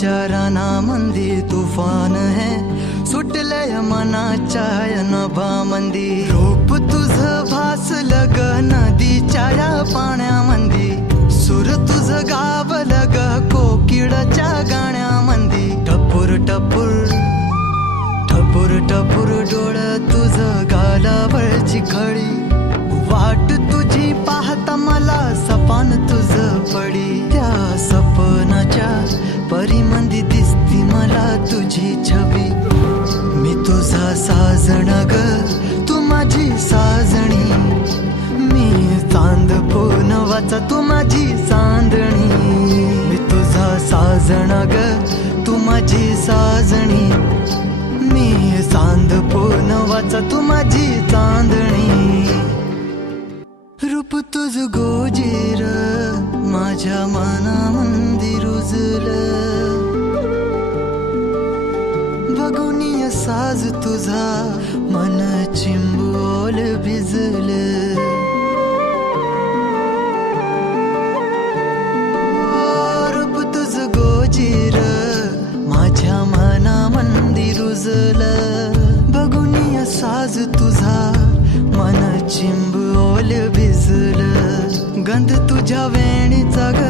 विचाराना मंदी तुफान है सुटलय मनाच्या नभामंदी रूप तुझ भासलं ग नदीच्या या पाण्यामंदी सूर तुझ गावलं ग कोकिळच्या गाण्यामंदी टपूर टपूर टपूर टपूर डोळं तुझ गालावरची खळी वाट तुझी पाहता मला सपान तुझ पडी त्या सपनाच्या परिमंदी दिसती मला तुझी छबी मी तुझा साजण ग तू माझी साजणी मी चांद पोनवाचा तू माझी चांदणी मी तुझा साजण ग तू माझी साजणी मी चांद पोनवाचा तू माझी चांदणी रूप तुझ गोजीर माझ्या मनामंदी रुजलं बघुनिय साज तुझा मन चिंबोल भिजलं रूप तुझ गोजीर माझ्या मनामंदी रुजलं बघुनिय साज तुझा मन चिंबोल भिजलं गंध तुझ्या वेणीचा ग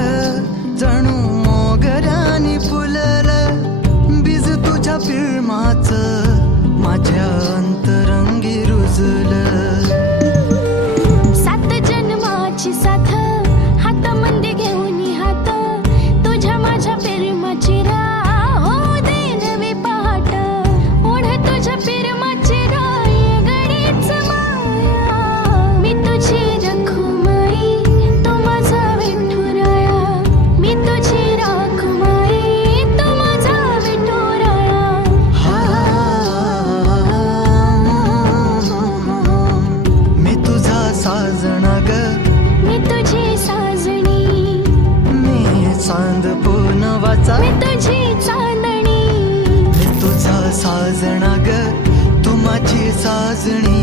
जणू मोगऱ्यानी फुललं बीज तुझ्या पिळमाचं माझ्या अंतरंगी रुजलं सात जन्माची साथ हातामध्ये घेऊन हात तुझ्या माझ्या प्रेमाची राह हो दे नवी पहाट ओढ तुझ्या प्रेमाची राह गडीच माया मी तुझी रखुमाई तू माझा विठुराया मी तुझी रखुमाई तू माझा विठुराया मी तुझा साजण ग मी तुझी साजणी मी चांद पोनवाचा मी तुझी चांदणी मी तुझा साजण ग तू माझी साजणी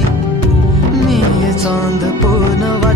मी चांद पोनवा